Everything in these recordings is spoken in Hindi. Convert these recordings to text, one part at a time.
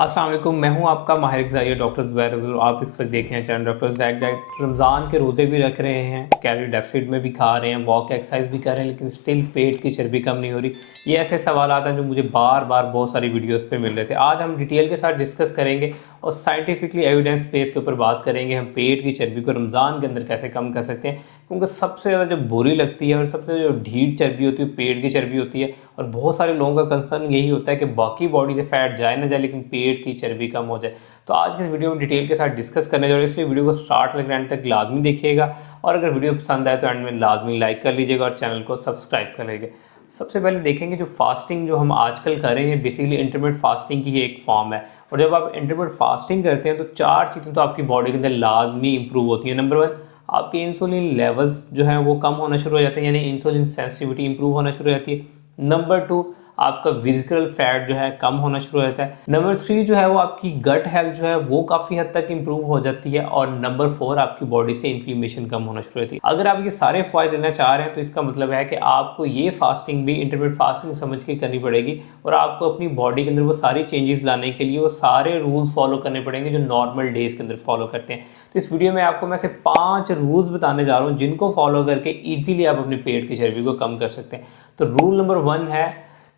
अस्सलाम वालेकुम, मैं हूं आपका माहिर ग़िज़ाई डॉक्टर ज़ुबैर अब्दुल। आप इस वक्त देख रहे हैं चैनल डॉक्टर ज़ैक डाइट। रमज़ान के रोज़े भी रख रहे हैं, कैलोरी डेफिसिट में भी खा रहे हैं, वॉक एक्सरसाइज भी कर रहे हैं, लेकिन स्टिल पेट की चर्बी कम नहीं हो रही। ये ऐसे सवालात हैं जो मुझे बार बार बहुत सारी वीडियोस पे मिल रहे थे। आज हम डिटेल के साथ डिस्कस करेंगे और साइंटिफिकली एविडेंस बेस के ऊपर बात करेंगे हम पेट की चर्बी को रमज़ान के अंदर कैसे कम कर सकते हैं। क्योंकि सबसे ज़्यादा जो बुरी लगती है और सबसे जो ढीठ चर्बी होती है पेट की चर्बी होती है। और बहुत सारे लोगों का कंसर्न यही होता है कि बाकी बॉडी से फैट जाए ना जाए, लेकिन पेट की चर्बी कम हो जाए। तो आज की इस वीडियो में डिटेल के साथ डिस्कस करने जा रहे हैं, इसलिए वीडियो को स्टार्ट लेकर एंड तक लाजमी देखिएगा। और अगर वीडियो पसंद आए तो एंड में लाजमी लाइक कर लीजिएगा और चैनल को सब्सक्राइब कर लीजिएगा। सबसे पहले देखेंगे जो फास्टिंग जो हम आजकल कर रहे हैं, बेसिकली इंटरमिटेंट फास्टिंग की एक फॉर्म है। और जब आप इंटरमिटेंट फास्टिंग करते हैं तो चार चीज़ें तो आपकी बॉडी के अंदर लाजमी इंप्रूव होती हैं। नंबर वन, आपके इंसुलिन लेवल्स जो है वो कम होना शुरू हो जाते हैं, यानी इंसुलिन सेंसिटिविटी इंप्रूव होना शुरू हो जाती है। नंबर टू, आपका विजिकल फैट जो है कम होना शुरू हो जाता है। नंबर थ्री जो है वो आपकी गट हेल्थ जो है वो काफ़ी हद तक इंप्रूव हो जाती है। और नंबर फोर, आपकी बॉडी से इन्फ्लेमेशन कम होना शुरू हो जाती है। अगर आप ये सारे फायदे लेना चाह रहे हैं तो इसका मतलब है कि आपको ये फास्टिंग भी इंटरमिटेंट फास्टिंग समझ के करनी पड़ेगी। और आपको अपनी बॉडी के अंदर वो सारी चेंजेस लाने के लिए वो सारे रूल्स फॉलो करने पड़ेंगे जो नॉर्मल डेज के अंदर फॉलो करते हैं। तो इस वीडियो में आपको मैं से 5 रूल्स बताने जा रहा हूँ जिनको फॉलो करके ईजिली आप अपने पेट की चर्बी को कम कर सकते हैं। तो रूल नंबर वन है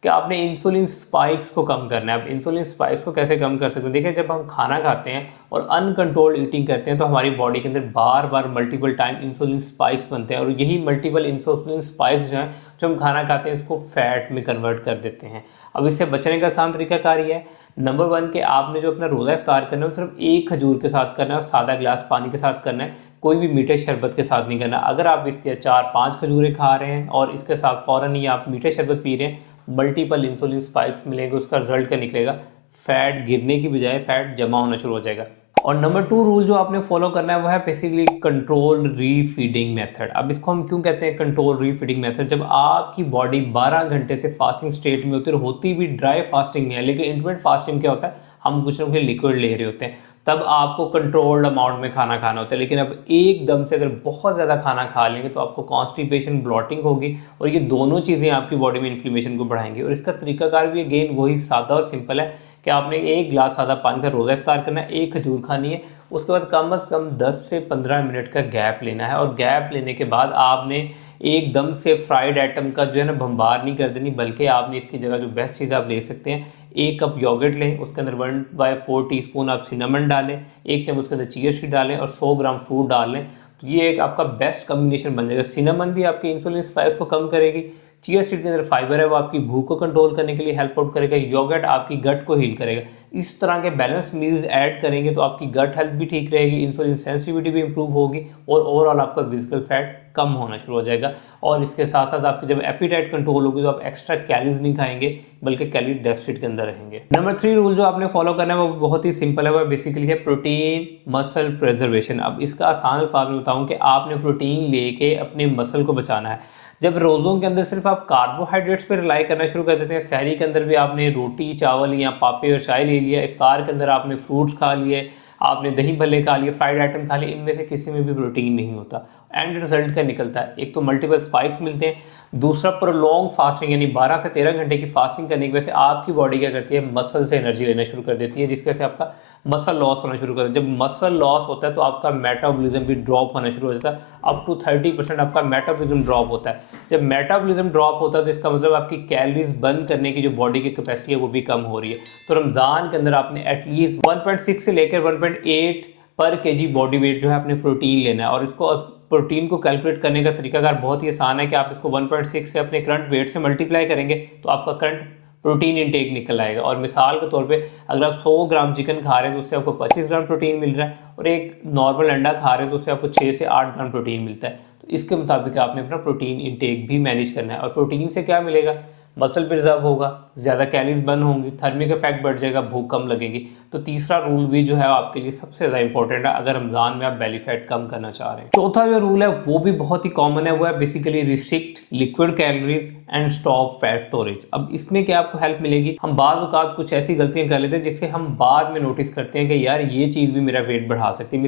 कि आपने इंसुलिन स्पाइक्स को कम करना है। अब इंसुलिन स्पाइक्स को कैसे कम कर सकते हैं? देखिए, जब हम खाना खाते हैं और अनकंट्रोल्ड ईटिंग करते हैं तो हमारी बॉडी के अंदर बार बार मल्टीपल टाइम इंसुलिन स्पाइक्स बनते हैं। और यही मल्टीपल इंसुलिन स्पाइक्स जो हैं, जो हम खाना खाते हैं उसको फैट में कन्वर्ट कर देते हैं। अब इससे बचने का आसान तरीकाकार ये है, नंबर वन के आपने जो अपना रोज़ा इफ्तार करना है वो सिर्फ एक खजूर के साथ करना है और सादा गिलास पानी के साथ करना है। कोई भी मीठे शरबत के साथ नहीं करना। अगर आप इसके 4-5 खजूरें खा रहे हैं और इसके साथ फ़ौरन ही आप मीठे शरबत पी रहे हैं, मल्टीपल इंसुलिन स्पाइक्स मिलेंगे। उसका रिजल्ट क्या निकलेगा? फैट गिरने की बजाय फैट जमा होना शुरू हो जाएगा। और नंबर टू रूल जो आपने फॉलो करना है वो है बेसिकली कंट्रोल रीफीडिंग मेथड। अब इसको हम क्यों कहते हैं कंट्रोल रीफीडिंग मेथड? जब आपकी बॉडी 12 घंटे से फास्टिंग स्टेट में होती है, होती भी ड्राई फास्टिंग में है, लेकिन इंटरमिटेंट फास्टिंग क्या होता है, हम कुछ ना कुछ लिक्विड ले रहे होते हैं, तब आपको कंट्रोल्ड अमाउंट में खाना खाना होता है। लेकिन अब एकदम से अगर बहुत ज़्यादा खाना खा लेंगे तो आपको कॉन्स्टिपेशन, ब्लॉटिंग होगी और ये दोनों चीज़ें आपकी बॉडी में इन्फ्लेमेशन को बढ़ाएंगी। और इसका तरीकाकार भी अगेन वही सादा और सिंपल है कि आपने एक गिलास सादा पानी का रोज़ा इफ्तार करना है, एक खजूर खानी है, उसके बाद कम से कम 10 से 15 मिनट का गैप लेना है। और गैप लेने के बाद आपने एकदम से फ्राइड आइटम का जो है ना बम्बार नहीं कर देनी, बल्कि आपने इसकी जगह जो बेस्ट चीज़ आप ले सकते हैं, 1 कप योगर्ट लें, उसके अंदर 1/4 टीस्पून आप सिनेमन डालें, 1 चम्मच उसके अंदर चिया सीड डालें और 100 ग्राम फ्रूट डाल लें। तो ये एक आपका बेस्ट कम्बिनेशन बन जाएगा। सिनेमन भी आपके इंसुलिन स्पाइक्स को कम करेगी, चिया सीड के अंदर फाइबर है वो आपकी भूख को कंट्रोल करने के लिए हेल्प आउट करेगा, योगर्ट आपकी गट को हील करेगा। इस तरह के बैलेंस मील्स ऐड करेंगे तो आपकी गट हेल्थ भी ठीक रहेगी, इंसुलिन सेंसिटिविटी भी इंप्रूव होगी और ओवरऑल आपका फिजिकल फैट कम होना शुरू हो जाएगा। और इसके साथ साथ आपकी जब एपिटाइट कंट्रोल होगी तो आप एक्स्ट्रा कैलोरीज नहीं खाएंगे, बल्कि कैलोरी डेफिसिट के अंदर रहेंगे। नंबर 3 रूल जो आपने फॉलो करना है वो बहुत ही सिंपल है, वो बेसिकली है प्रोटीन मसल प्रिजर्वेशन। अब इसका आसान अल्फाज में बताऊं कि आपने प्रोटीन लेके अपने मसल को बचाना है। जब रोज़ों के अंदर सिर्फ आप कार्बोहाइड्रेट्स पर रिलाई करना शुरू कर देते हैं, सहरी के अंदर भी आपने रोटी चावल या पापे और चाय ले लिया, इफ्तार के अंदर आपने फ्रूट्स खा लिए, आपने दही भल्ले खा लिए, फ्राइड आइटम खा लिए, इनमें से किसी में भी प्रोटीन नहीं होता। एंड रिजल्ट क्या निकलता है? एक तो मल्टीपल स्पाइक्स मिलते हैं, दूसरा प्रोलॉन्ग फास्टिंग यानी 12 से 13 घंटे की फास्टिंग करने की वजह से आपकी बॉडी क्या करती है, मसल से एनर्जी लेना शुरू कर देती है, जिसकी वजह से आपका मसल लॉस होना शुरू कर देता है। जब मसल लॉस होता है तो आपका मेटाबॉलिज्म भी ड्रॉप होना शुरू हो जाता है, अप टू 30% आपका मेटाबॉलिज्म ड्रॉप होता है। जब मेटाबॉलिज्म ड्रॉप होता है तो इसका मतलब आपकी कैलोरीज बर्न करने की जो बॉडी की कैपेसिटी है वो भी कम हो रही है। तो रमज़ान के अंदर आपने एटलीस्ट 1.6 से लेकर 1.8 पर केजी बॉडी वेट जो है आपने प्रोटीन लेना है। और इसको प्रोटीन को कैलकुलेट करने का तरीकाकार बहुत ही आसान है कि आप इसको 1.6 से अपने करंट वेट से मल्टीप्लाई करेंगे तो आपका करंट प्रोटीन इंटेक निकल आएगा। और मिसाल के तौर पे अगर आप 100 ग्राम चिकन खा रहे हैं तो उससे आपको 25 ग्राम प्रोटीन मिल रहा है, और एक नॉर्मल अंडा खा रहे हैं तो उससे आपको 6 से 8 ग्राम प्रोटीन मिलता है। तो इसके मुताबिक आपने अपना प्रोटीन इंटेक भी मैनेज करना है। और प्रोटीन से क्या मिलेगा? मसल प्रिजर्व होगा, ज़्यादा कैलोरीज बर्न होंगी, थर्मिक इफेक्ट बढ़ जाएगा, भूख कम लगेगी। तो तीसरा रूल भी जो है आपके लिए सबसे ज़्यादा इंपॉर्टेंट है अगर रमज़ान में आप बेली फैट कम करना चाह रहे हैं। चौथा जो रूल है वो भी बहुत ही कॉमन है, वो है basically restrict liquid calories and stop fat storage. अब इसमें क्या आपको हेल्प मिलेगी? हम बाद वक़्त कुछ ऐसी गलतियां कर लेते हैं जिसके हम बाद में नोटिस करते हैं कि यार ये चीज़ भी मेरा वेट बढ़ा सकती है।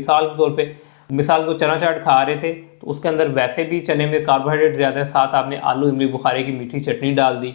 मिसाल को चना चाट खा रहे थे तो उसके अंदर वैसे भी चने में कार्बोहाइड्रेट ज़्यादा है, साथ आपने आलू इमली बुखारे की मीठी चटनी डाल दी,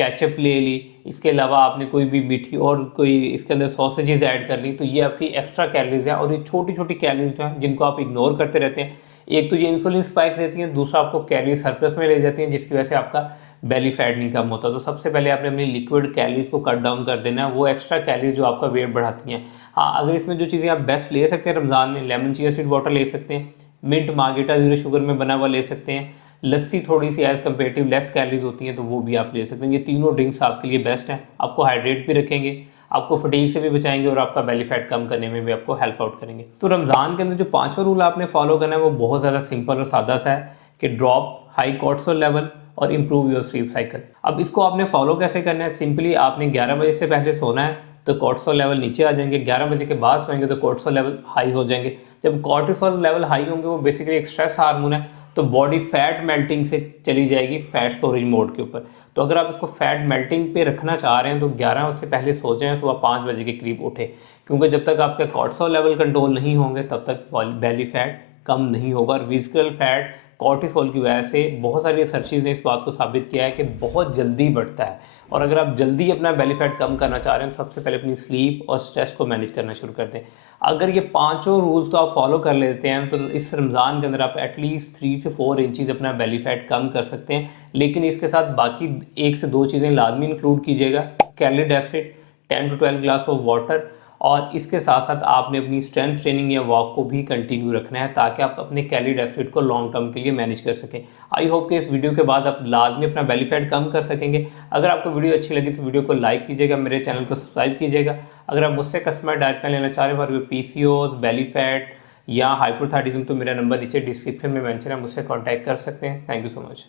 केचप ले ली, इसके अलावा आपने कोई भी मीठी और कोई इसके अंदर सॉसेजेस ऐड कर ली, तो ये आपकी एक्स्ट्रा कैलोरीज हैं। और ये छोटी छोटी कैलोरीज जो हैं जिनको आप इग्नोर करते रहते हैं, एक तो ये इंसुलिन स्पाइक देती हैं, दूसरा आपको कैलोरी सरप्लस में ले जाती हैं, जिसकी वजह से आपका बेली फैट नहीं कम होता। तो सबसे पहले आपने अपनी लिक्विड कैलोरीज को कट डाउन कर देना है, वो एक्स्ट्रा कैलोरीज जो आपका वेट बढ़ाती हैं। हाँ, अगर इसमें जो चीज़ें आप बेस्ट ले सकते हैं रमज़ान में, लेमन चिया सीड वाटर ले सकते हैं, मिंट मार्गेटा 0 शुगर में बना हुआ ले सकते हैं, लस्सी थोड़ी सी एज कम्पेटिव लेस कैलोरीज होती हैं तो वो भी आप ले सकते हैं। ये तीनों ड्रिंक्स आपके लिए बेस्ट हैं, आपको हाइड्रेट भी रखेंगे, आपको फटीग से भी बचाएंगे और आपका बेली फैट कम करने में भी आपको हेल्प आउट करेंगे। तो रमज़ान के अंदर जो 5वां रूल आपने फॉलो करना है वो बहुत ज़्यादा सिंपल और सादा सा है कि ड्रॉप हाई कोर्टिसोल लेवल और इम्प्रूव योर स्लीप साइकिल। अब इसको आपने फॉलो कैसे करना है? सिंपली आपने 11 बजे से पहले सोना है तो कोर्टिसोल लेवल नीचे आ जाएंगे, 11 बजे के बाद सोएंगे तो कोर्टिसोल लेवल हाई हो जाएंगे। जब कोर्टिसोल लेवल हाई होंगे, वो बेसिकली एक स्ट्रेस हार्मोन है, तो बॉडी फैट मेल्टिंग से चली जाएगी फैट स्टोरेज मोड के ऊपर। तो अगर आप इसको फैट मेल्टिंग पे रखना चाह रहे हैं तो 11 से पहले सो जाएं, सुबह 5 बजे के करीब उठे, क्योंकि जब तक आपके कोर्टिसोल लेवल कंट्रोल नहीं होंगे तब तक बेली फैट कम नहीं होगा। और विजिकल फैट कोर्टिसोल की वजह से बहुत सारी रिसर्चेज ने इस बात को साबित किया है कि बहुत जल्दी बढ़ता है। और अगर आप जल्दी अपना बेली फैट कम करना चाह रहे हैं तो सबसे पहले अपनी स्लीप और स्ट्रेस को मैनेज करना शुरू कर दें। अगर ये 5 रूल्स को आप फॉलो कर लेते हैं तो इस रमज़ान के अंदर आप एटलीस्ट 3 से 4 इंचज़ अपना बेली फैट कम कर सकते हैं। लेकिन इसके साथ बाकी 1 से 2 चीज़ें लाजमी इंक्लूड कीजिएगा, calorie deficit, 10 to 12 glass of water, और इसके साथ साथ आपने अपनी स्ट्रेंथ ट्रेनिंग या वॉक को भी कंटिन्यू रखना है ताकि आप अपने कैलोरी डेफिसिट को लॉन्ग टर्म के लिए मैनेज कर सकें। आई होप कि इस वीडियो के बाद आप लाजमी अपना बेली फैट कम कर सकेंगे। अगर आपको वीडियो अच्छी लगी तो वीडियो को लाइक कीजिएगा, मेरे चैनल को सब्सक्राइब कीजिएगा। अगर आप मुझसे कस्टमर डाइट प्लान लेना चाह रहे हैं फॉर PCOS, बेली फैट या हाइपोथायराइडिज्म तो मेरा नंबर नीचे डिस्क्रिप्शन में मेंशन है, मुझसे कॉन्टैक्ट कर सकते हैं। Thank you so much.